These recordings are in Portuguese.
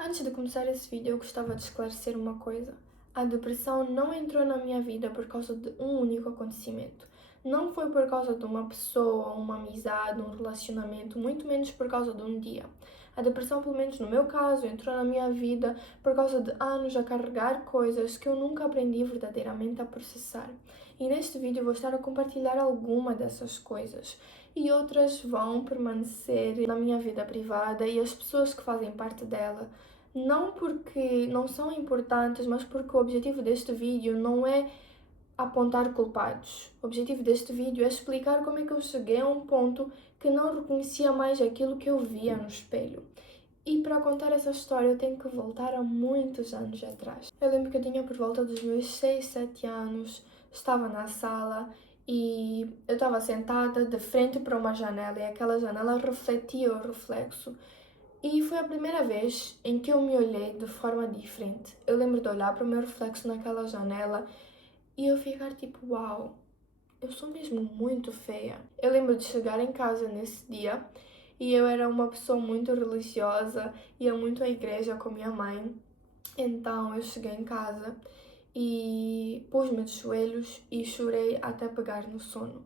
Antes de começar esse vídeo, eu gostava de esclarecer uma coisa. A depressão não entrou na minha vida por causa de um único acontecimento. Não foi por causa de uma pessoa, uma amizade, um relacionamento, muito menos por causa de um dia. A depressão, pelo menos no meu caso, entrou na minha vida por causa de anos a carregar coisas que eu nunca aprendi verdadeiramente a processar. E neste vídeo vou estar a compartilhar alguma dessas coisas. E outras vão permanecer na minha vida privada e as pessoas que fazem parte dela. Não porque não são importantes, mas porque o objetivo deste vídeo não é apontar culpados. O objetivo deste vídeo é explicar como é que eu cheguei a um ponto que não reconhecia mais aquilo que eu via no espelho. E para contar essa história eu tenho que voltar a muitos anos atrás. Eu lembro que eu tinha por volta dos meus 6, 7 anos, estava na sala e eu estava sentada de frente para uma janela e aquela janela refletia o reflexo. E foi a primeira vez em que eu me olhei de forma diferente. Eu lembro de olhar para o meu reflexo naquela janela e eu ficar tipo, uau, eu sou mesmo muito feia. Eu lembro de chegar em casa nesse dia e eu era uma pessoa muito religiosa, ia muito à igreja com minha mãe. Então eu cheguei em casa e pus-me de joelhos e chorei até pegar no sono.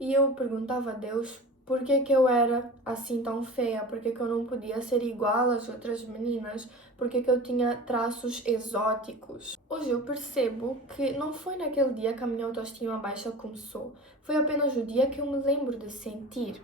E eu perguntava a Deus por que que eu era assim tão feia, por que que eu não podia ser igual às outras meninas, por que que eu tinha traços exóticos. Hoje eu percebo que não foi naquele dia que a minha autoestima baixa começou, foi apenas o dia que eu me lembro de sentir.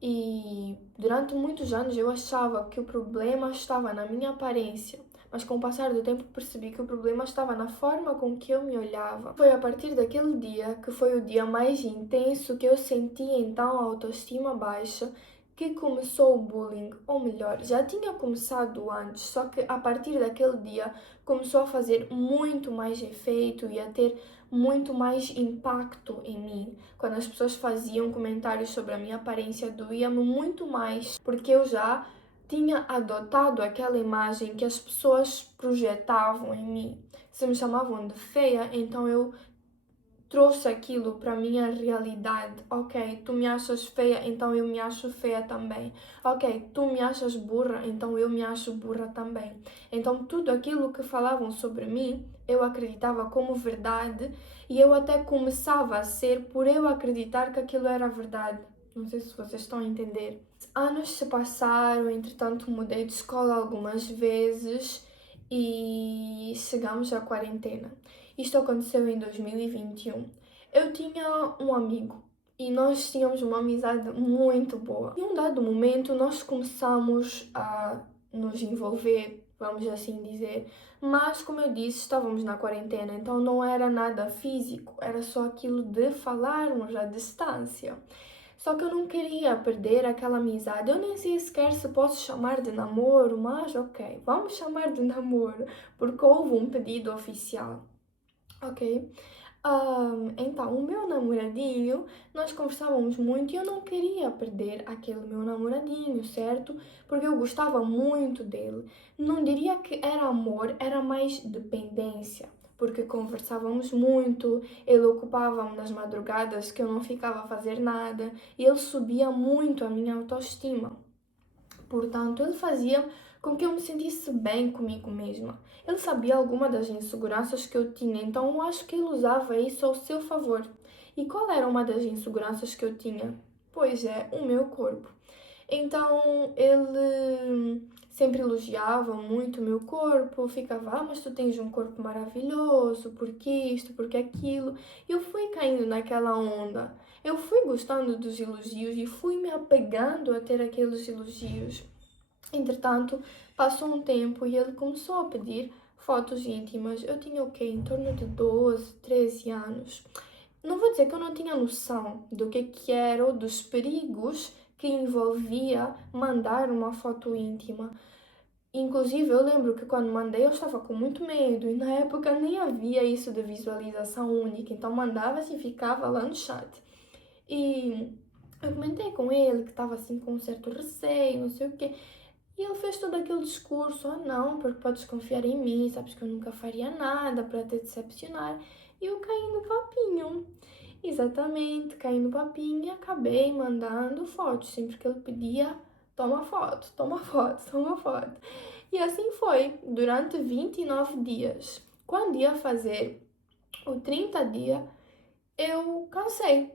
E durante muitos anos eu achava que o problema estava na minha aparência, mas com o passar do tempo percebi que o problema estava na forma com que eu me olhava. Foi a partir daquele dia, que foi o dia mais intenso que eu senti então a autoestima baixa, que começou o bullying, ou melhor, já tinha começado antes, só que a partir daquele dia começou a fazer muito mais efeito e a ter muito mais impacto em mim. Quando as pessoas faziam comentários sobre a minha aparência, doía-me muito mais, porque eu já tinha adotado aquela imagem que as pessoas projetavam em mim. Se me chamavam de feia, então eu trouxe aquilo para a minha realidade. Ok, tu me achas feia, então eu me acho feia também. Ok, tu me achas burra, então eu me acho burra também. Então tudo aquilo que falavam sobre mim, eu acreditava como verdade e eu até começava a ser por eu acreditar que aquilo era verdade. Não sei se vocês estão a entender. Anos se passaram, entretanto mudei de escola algumas vezes e chegamos à quarentena. Isto aconteceu em 2021. Eu tinha um amigo e nós tínhamos uma amizade muito boa. Em um dado momento, nós começamos a nos envolver, vamos assim dizer, mas como eu disse, estávamos na quarentena, então não era nada físico, era só aquilo de falarmos à distância. Só que eu não queria perder aquela amizade. Eu nem sei sequer se posso chamar de namoro, mas ok, vamos chamar de namoro, porque houve um pedido oficial. Ok? Então, o meu namoradinho, nós conversávamos muito e eu não queria perder aquele meu namoradinho, certo? Porque eu gostava muito dele. Não diria que era amor, era mais dependência. Porque conversávamos muito, ele ocupava-me nas madrugadas que eu não ficava a fazer nada e ele subia muito a minha autoestima. Portanto, ele fazia com que eu me sentisse bem comigo mesma. Ele sabia alguma das inseguranças que eu tinha, então eu acho que ele usava isso ao seu favor. E qual era uma das inseguranças que eu tinha? Pois é, o meu corpo. Então ele sempre elogiava muito o meu corpo, ficava, mas tu tens um corpo maravilhoso, porque isto, porque aquilo. Eu fui caindo naquela onda. Eu fui gostando dos elogios e fui me apegando a ter aqueles elogios. Entretanto, passou um tempo e ele começou a pedir fotos íntimas. Eu tinha o quê? Em torno de 12, 13 anos. Não vou dizer que eu não tinha noção do que era ou dos perigos que envolvia mandar uma foto íntima. Inclusive, eu lembro que quando mandei eu estava com muito medo e na época nem havia isso de visualização única, então mandava-se e ficava lá no chat. E eu comentei com ele que estava assim com um certo receio, não sei o quê. E ele fez todo aquele discurso, não, porque podes confiar em mim, sabes que eu nunca faria nada para te decepcionar. E eu caí no papinho. Exatamente, caí no papinho e acabei mandando fotos. Sempre que ele pedia, toma foto, toma foto, toma foto. E assim foi, durante 29 dias. Quando ia fazer o 30 dia, eu cansei.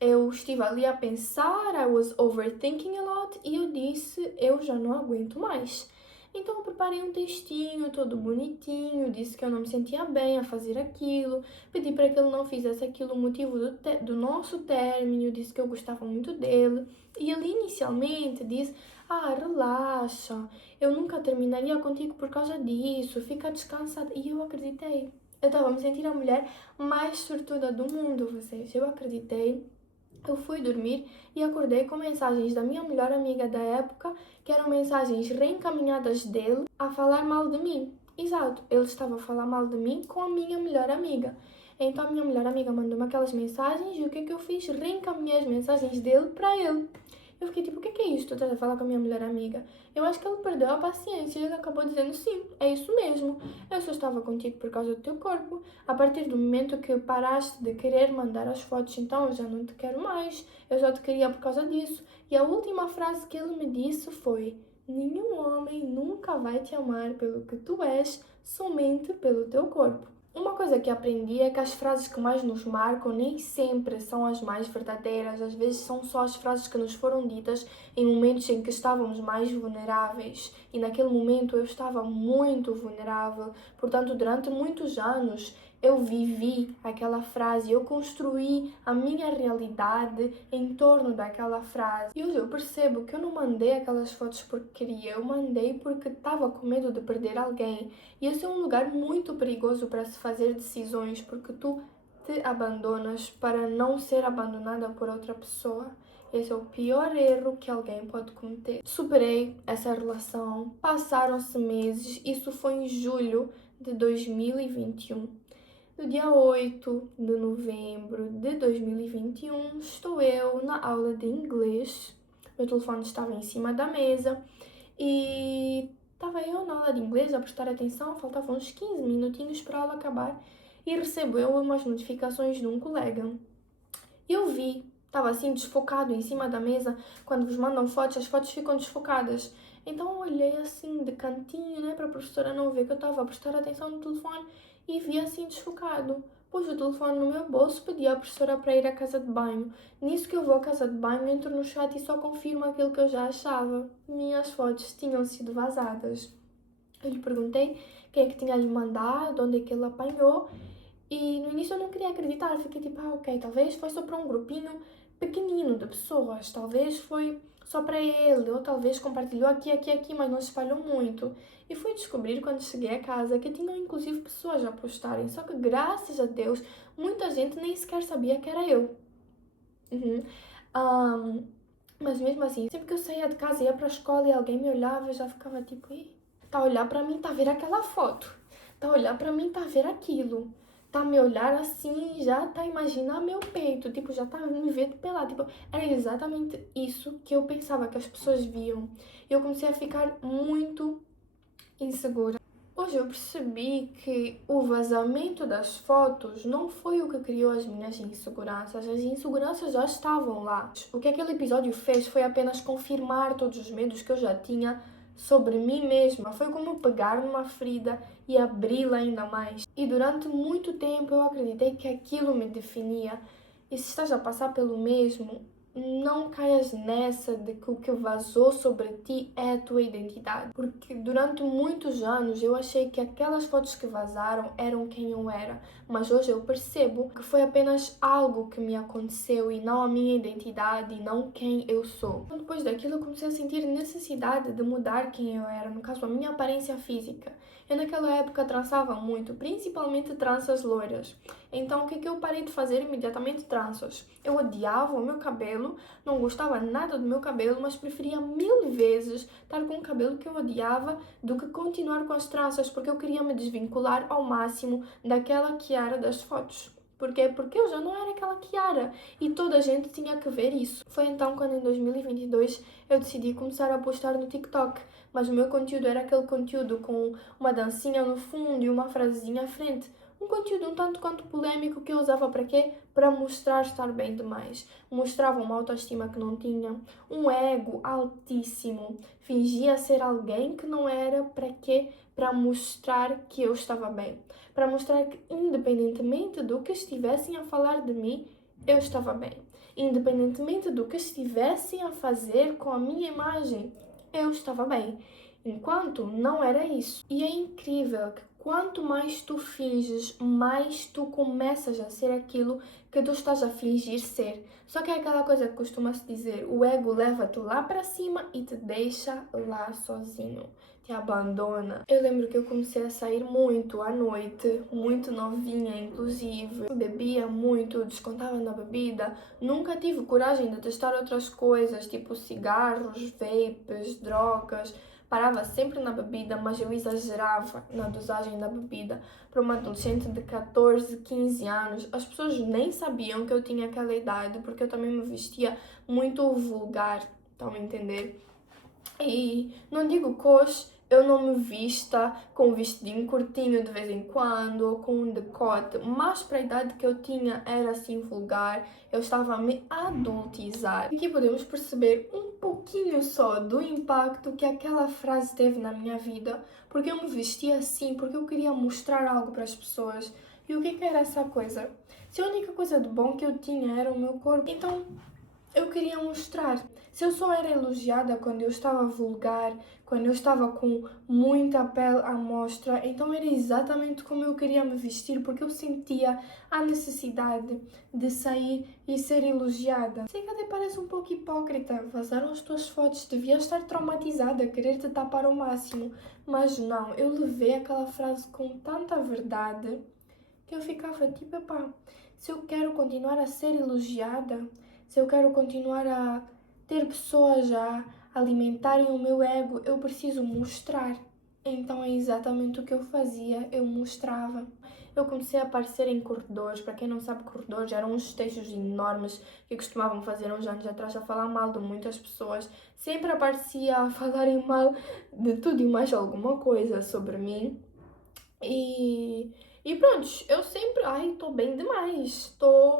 Eu estive ali a pensar, I was overthinking a lot, e eu disse, eu já não aguento mais. Então eu preparei um textinho todo bonitinho, disse que eu não me sentia bem a fazer aquilo, pedi para que ele não fizesse aquilo o motivo do nosso término, disse que eu gostava muito dele. E ele inicialmente disse, relaxa, eu nunca terminaria contigo por causa disso, fica descansada. E eu acreditei. Eu estava a me sentir a mulher mais sortuda do mundo, vocês. Eu acreditei. Eu fui dormir e acordei com mensagens da minha melhor amiga da época, que eram mensagens reencaminhadas dele a falar mal de mim. Exato, ele estava a falar mal de mim com a minha melhor amiga. Então a minha melhor amiga mandou-me aquelas mensagens e o que é que eu fiz? Reencaminhei as mensagens dele para ele. Eu fiquei tipo, o que é isto? Tu estás a falar com a minha melhor amiga? Eu acho que ele perdeu a paciência e ele acabou dizendo, sim, é isso mesmo. Eu só estava contigo por causa do teu corpo. A partir do momento que paraste de querer mandar as fotos, então eu já não te quero mais. Eu só te queria por causa disso. E a última frase que ele me disse foi, nenhum homem nunca vai te amar pelo que tu és, somente pelo teu corpo. Uma coisa que aprendi é que as frases que mais nos marcam nem sempre são as mais verdadeiras, às vezes são só as frases que nos foram ditas em momentos em que estávamos mais vulneráveis. E naquele momento eu estava muito vulnerável, portanto, durante muitos anos eu vivi aquela frase, eu construí a minha realidade em torno daquela frase. E hoje eu percebo que eu não mandei aquelas fotos porque queria, eu mandei porque estava com medo de perder alguém. E esse é um lugar muito perigoso para se fazer decisões, porque tu te abandonas para não ser abandonada por outra pessoa. Esse é o pior erro que alguém pode cometer. Superei essa relação, passaram-se meses, isso foi em julho de 2021. No dia 8 de novembro de 2021, estou eu na aula de inglês. Meu telefone estava em cima da mesa e estava eu na aula de inglês a prestar atenção, faltavam uns 15 minutinhos para a aula acabar e recebo eu umas notificações de um colega. Eu vi, estava assim desfocado em cima da mesa, quando vos mandam fotos, as fotos ficam desfocadas. Então eu olhei assim de cantinho, né, para a professora não ver que eu estava a prestar atenção no telefone e vi assim desfocado. Pus o telefone no meu bolso, pedi à professora para ir à casa de banho. Nisso que eu vou à casa de banho, entro no chat e só confirmo aquilo que eu já achava. Minhas fotos tinham sido vazadas. Eu lhe perguntei quem é que tinha lhe mandado, onde é que ele apanhou. E no início eu não queria acreditar, fiquei tipo, ok, talvez foi só para um grupinho pequenino de pessoas, talvez foi só para ele, ou talvez compartilhou aqui, mas não se espalhou muito. E fui descobrir quando cheguei a casa que tinham inclusive pessoas a postarem, só que graças a Deus muita gente nem sequer sabia que era eu. Mas mesmo assim, sempre que eu saía de casa e ia para a escola e alguém me olhava, eu já ficava tipo, está a olhar para mim, está a ver aquela foto, está a olhar para mim, está a ver aquilo. Está a me olhar assim, já está a imaginar meu peito, tipo, já está a me ver de pelado. Tipo, era exatamente isso que eu pensava que as pessoas viam. Eu comecei a ficar muito insegura. Hoje eu percebi que o vazamento das fotos não foi o que criou as minhas inseguranças. As inseguranças já estavam lá. O que aquele episódio fez foi apenas confirmar todos os medos que eu já tinha sobre mim mesma. Foi como pegar numa ferida e abri-la ainda mais. E durante muito tempo eu acreditei que aquilo me definia. E se estás a passar pelo mesmo, não caias nessa de que o que vazou sobre ti é a tua identidade. Porque durante muitos anos eu achei que aquelas fotos que vazaram eram quem eu era. Mas hoje eu percebo que foi apenas algo que me aconteceu e não a minha identidade e não quem eu sou. Depois daquilo eu comecei a sentir necessidade de mudar quem eu era, no caso a minha aparência física. Eu naquela época trançava muito, principalmente tranças loiras. Então o que eu parei de fazer imediatamente? Tranças. Eu odiava o meu cabelo, não gostava nada do meu cabelo, mas preferia 1000 vezes estar com um cabelo que eu odiava do que continuar com as tranças, porque eu queria me desvincular ao máximo daquela Kiara das fotos. Porquê? Porque eu já não era aquela Kiara e toda a gente tinha que ver isso. Foi então quando em 2022 eu decidi começar a postar no TikTok, mas o meu conteúdo era aquele conteúdo com uma dancinha no fundo e uma frasezinha à frente. Um conteúdo um tanto quanto polêmico que eu usava para quê? para mostrar estar bem demais. Mostrava uma autoestima que não tinha, um ego altíssimo. Fingia ser alguém que não era. Para quê? Para mostrar que eu estava bem. Para mostrar que, independentemente do que estivessem a falar de mim, eu estava bem. Independentemente do que estivessem a fazer com a minha imagem, eu estava bem. Enquanto não era isso. E é incrível que quanto mais tu finges, mais tu começas a ser aquilo que tu estás a fingir ser. Só que é aquela coisa que costuma-se dizer, o ego leva-te lá para cima e te deixa lá sozinho. Te abandona. Eu lembro que eu comecei a sair muito à noite, muito novinha inclusive. Bebia muito, descontava na bebida. Nunca tive coragem de testar outras coisas, tipo cigarros, vapes, drogas. Parava sempre na bebida, mas eu exagerava na dosagem da bebida. Para uma adolescente de 14, 15 anos, as pessoas nem sabiam que eu tinha aquela idade, porque eu também me vestia muito vulgar, estão a entender? E não digo que hoje eu não me vista com um vestidinho curtinho de vez em quando, ou com um decote, mas para a idade que eu tinha era assim vulgar, eu estava a me adultizar. Aqui podemos perceber um pouquinho só do impacto que aquela frase teve na minha vida, porque eu me vestia assim, porque eu queria mostrar algo para as pessoas. E o que era essa coisa? Se a única coisa de bom que eu tinha era o meu corpo, então eu queria mostrar. Se eu só era elogiada quando eu estava vulgar, quando eu estava com muita pele à mostra, então era exatamente como eu queria me vestir, porque eu sentia a necessidade de sair e ser elogiada. Sei que até parece um pouco hipócrita, vazaram as tuas fotos, devia estar traumatizada, querer te tapar ao máximo, mas não, eu levei aquela frase com tanta verdade que eu ficava tipo, epá, se eu quero continuar a ser elogiada, se eu quero continuar a ter pessoas a alimentarem o meu ego, eu preciso mostrar. Então é exatamente o que eu fazia, eu mostrava. Eu comecei a aparecer em corredores. Para quem não sabe, corredores eram uns textos enormes que costumavam fazer uns anos atrás a falar mal de muitas pessoas. Sempre aparecia a falarem mal de tudo e mais alguma coisa sobre mim. E pronto, eu sempre, estou bem demais,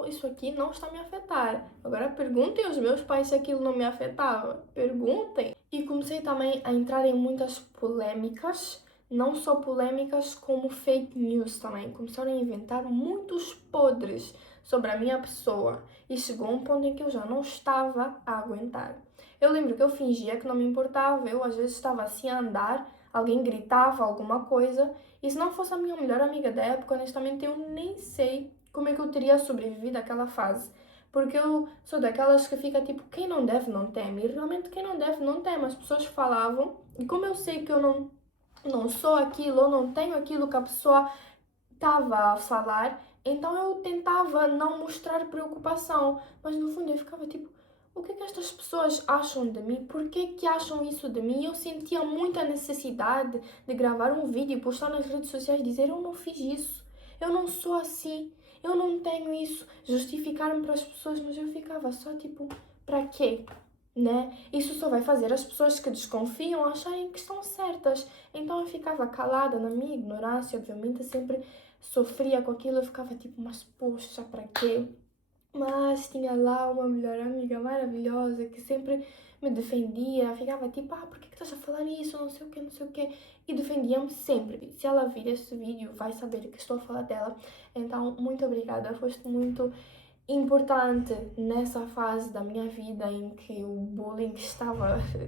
isso aqui não está me a afetar. Agora perguntem aos meus pais se aquilo não me afetava, perguntem. E comecei também a entrar em muitas polêmicas, não só polêmicas como fake news também. Começaram a inventar muitos podres sobre a minha pessoa e chegou um ponto em que eu já não estava a aguentar. Eu lembro que eu fingia que não me importava, eu às vezes estava assim a andar, alguém gritava alguma coisa, e se não fosse a minha melhor amiga da época, honestamente eu nem sei como é que eu teria sobrevivido àquela fase. Porque eu sou daquelas que fica tipo, quem não deve não teme. E realmente quem não deve não teme. As pessoas falavam, e como eu sei que eu não sou aquilo, ou não tenho aquilo que a pessoa estava a falar, então eu tentava não mostrar preocupação. Mas no fundo eu ficava tipo, o que é que estas pessoas acham de mim? Por que que acham isso de mim? Eu sentia muita necessidade de gravar um vídeo e postar nas redes sociais e dizer eu não fiz isso, eu não sou assim, eu não tenho isso, justificar-me para as pessoas, mas eu ficava só tipo, para quê? Né? Isso só vai fazer as pessoas que desconfiam acharem que estão certas. Então eu ficava calada na minha ignorância, obviamente sempre sofria com aquilo, eu ficava tipo, mas poxa, para quê? Mas tinha lá uma melhor amiga maravilhosa que sempre me defendia, ficava tipo, por que estás a falar isso, não sei o quê, não sei o quê, e defendia-me sempre. Se ela vir este vídeo, vai saber que estou a falar dela. Então, muito obrigada, foste muito importante nessa fase da minha vida em que o bullying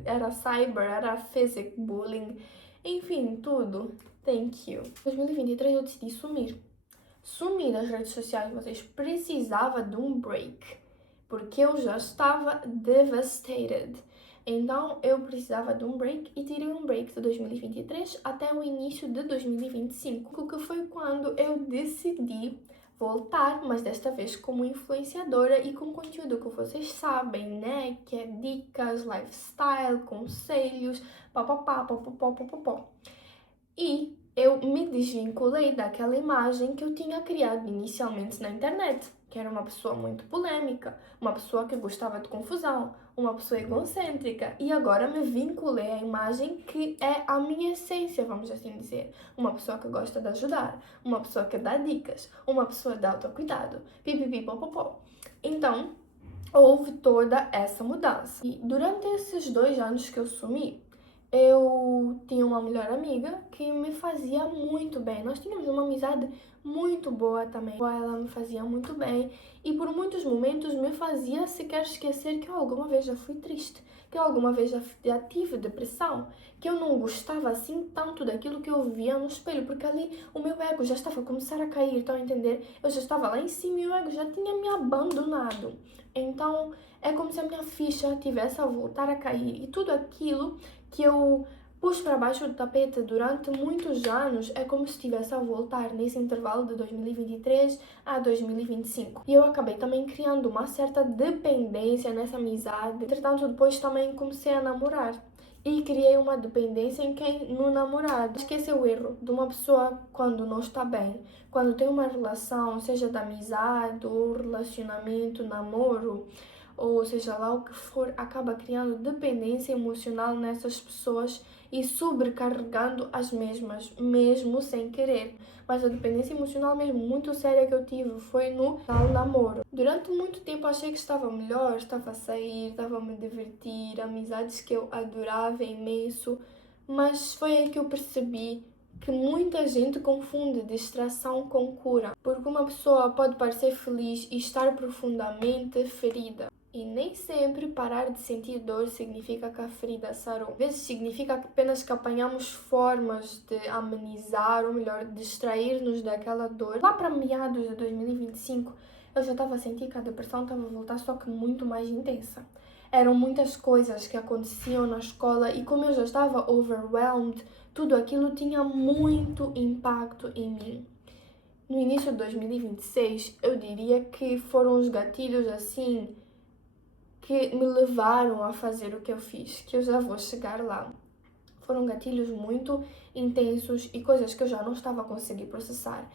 era cyber, era physical bullying, enfim, tudo. Thank you. Em 2023 eu decidi sumir das redes sociais, vocês precisavam de um break, porque eu já estava devastated. Então eu precisava de um break e tirei um break de 2023 até o início de 2025, que foi quando eu decidi voltar, mas desta vez como influenciadora e com conteúdo que vocês sabem, né? Que é dicas, lifestyle, conselhos, papapá, papapó, papapó. E eu me desvinculei daquela imagem que eu tinha criado inicialmente na internet, que era uma pessoa muito polêmica, uma pessoa que gostava de confusão, uma pessoa egocêntrica e agora me vinculei à imagem que é a minha essência, vamos assim dizer. Uma pessoa que gosta de ajudar, uma pessoa que dá dicas, uma pessoa de autocuidado, pipipipopopó. Então, houve toda essa mudança. E durante esses 2 anos que eu sumi, eu tinha uma melhor amiga que me fazia muito bem. Nós tínhamos uma amizade muito boa também. Ela me fazia muito bem e por muitos momentos me fazia sequer esquecer que eu alguma vez já fui triste, que eu alguma vez já tive depressão, que eu não gostava assim tanto daquilo que eu via no espelho, porque ali o meu ego já estava a começar a cair, estão a entender? Eu já estava lá em cima e o ego já tinha me abandonado. Então, é como se a minha ficha tivesse a voltar a cair e tudo aquilo que eu pus para baixo do tapete durante muitos anos é como se estivesse a voltar nesse intervalo de 2023 a 2025. E eu acabei também criando uma certa dependência nessa amizade. Entretanto, depois também comecei a namorar. E criei uma dependência em quem? No namorado. Esquece o erro de uma pessoa quando não está bem. Quando tem uma relação, seja de amizade ou relacionamento, namoro, ou seja lá o que for, acaba criando dependência emocional nessas pessoas e sobrecarregando as mesmas, mesmo sem querer. Mas a dependência emocional mesmo muito séria que eu tive foi no namoro. Durante muito tempo achei que estava melhor, estava a sair, estava a me divertir, amizades que eu adorava imenso, mas foi aí que eu percebi que muita gente confunde distração com cura, porque uma pessoa pode parecer feliz e estar profundamente ferida. E nem sempre parar de sentir dor significa que a ferida sarou. Às vezes significa apenas que apanhamos formas de amenizar, ou melhor, distrair-nos daquela dor. Lá para meados de 2025, eu já estava a sentir que a depressão estava a voltar, só que muito mais intensa. Eram muitas coisas que aconteciam na escola e como eu já estava overwhelmed, tudo aquilo tinha muito impacto em mim. No início de 2026, eu diria que foram os gatilhos assim que me levaram a fazer o que eu fiz, que eu já vou chegar lá. Foram gatilhos muito intensos e coisas que eu já não estava a conseguir processar.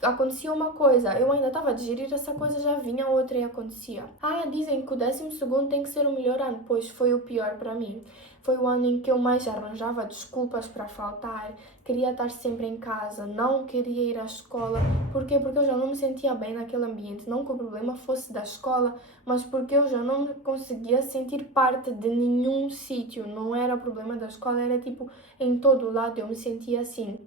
Acontecia uma coisa, eu ainda estava a digerir essa coisa, já vinha outra e acontecia. Dizem que o 12º tem que ser o melhor ano, pois foi o pior para mim. Foi o ano em que eu mais arranjava desculpas para faltar, queria estar sempre em casa, não queria ir à escola. Porquê? Porque eu já não me sentia bem naquele ambiente. Não que o problema fosse da escola, mas porque eu já não me conseguia sentir parte de nenhum sítio. Não era problema da escola, era tipo em todo lado eu me sentia assim.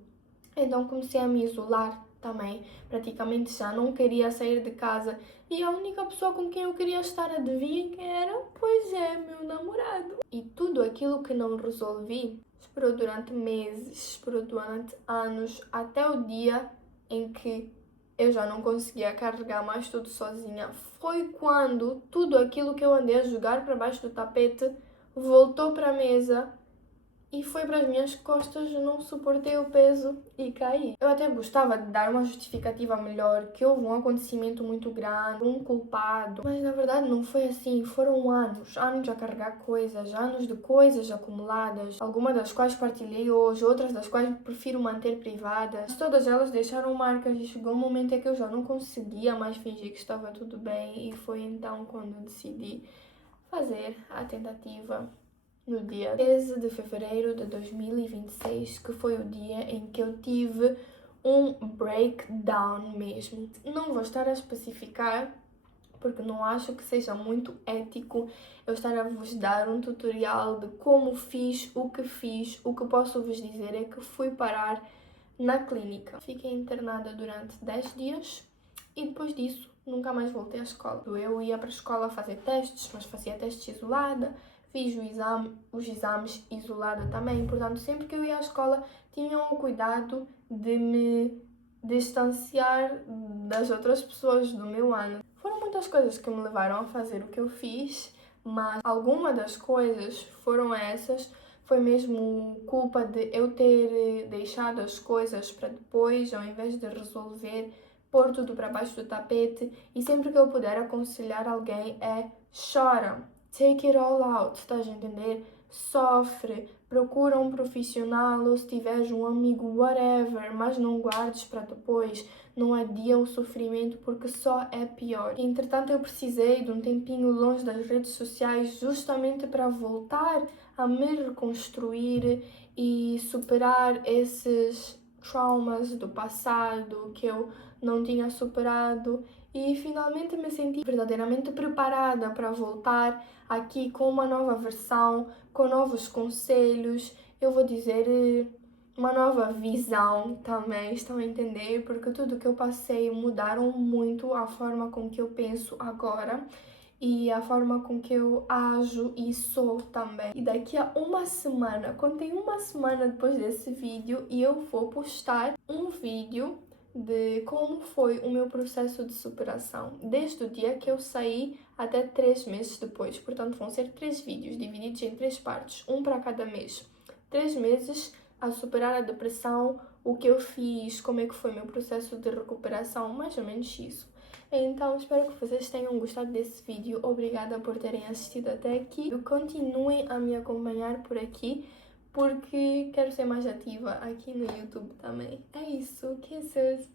Então comecei a me isolar também, praticamente já não queria sair de casa e a única pessoa com quem eu queria estar, adivinha quem era? Pois é, meu namorado. E tudo aquilo que não resolvi esperou durante meses, esperou durante anos, até o dia em que eu já não conseguia carregar mais tudo sozinha. Foi quando tudo aquilo que eu andei a jogar para baixo do tapete voltou para a mesa e foi para as minhas costas, não suportei o peso e caí. Eu até gostava de dar uma justificativa melhor, que houve um acontecimento muito grande, um culpado, mas na verdade não foi assim. Foram anos a carregar coisas, anos de coisas acumuladas, algumas das quais partilhei hoje, outras das quais prefiro manter privadas. Todas elas deixaram marcas e chegou um momento em que eu já não conseguia mais fingir que estava tudo bem e foi então quando decidi fazer a tentativa no dia 13 de fevereiro de 2026, que foi o dia em que eu tive um breakdown mesmo. Não vou estar a especificar, porque não acho que seja muito ético eu estar a vos dar um tutorial de como fiz. O que posso vos dizer é que fui parar na clínica. Fiquei internada durante 10 dias e depois disso nunca mais voltei à escola. Eu ia para a escola fazer testes, mas fazia testes isolada. Fiz os exames isolada também, portanto, sempre que eu ia à escola, tinham o cuidado de me distanciar das outras pessoas do meu ano. Foram muitas coisas que me levaram a fazer o que eu fiz, mas alguma das coisas foram essas. Foi mesmo culpa de eu ter deixado as coisas para depois, ao invés de resolver, pôr tudo para baixo do tapete. E sempre que eu puder aconselhar alguém é chora. Take it all out, estás a entender? sofre, procura um profissional ou se tiveres um amigo, whatever, mas não guardes para depois, não adia o sofrimento porque só é pior. Entretanto, eu precisei de um tempinho longe das redes sociais justamente para voltar a me reconstruir e superar esses traumas do passado que eu não tinha superado e finalmente me senti verdadeiramente preparada para voltar aqui com uma nova versão, com novos conselhos, eu vou dizer uma nova visão também, estão a entender? Porque tudo que eu passei mudaram muito a forma com que eu penso agora e a forma com que eu ajo e sou também. E daqui a uma semana, contém uma semana depois desse vídeo, e eu vou postar um vídeo de como foi o meu processo de superação, desde o dia que eu saí até 3 meses depois. Portanto, vão ser 3 vídeos divididos em 3 partes, um para cada mês. 3 meses a superar a depressão, o que eu fiz, como é que foi o meu processo de recuperação, mais ou menos isso. Então, espero que vocês tenham gostado desse vídeo. Obrigada por terem assistido até aqui. Continuem a me acompanhar por aqui, porque quero ser mais ativa aqui no YouTube também. É isso. Kisses!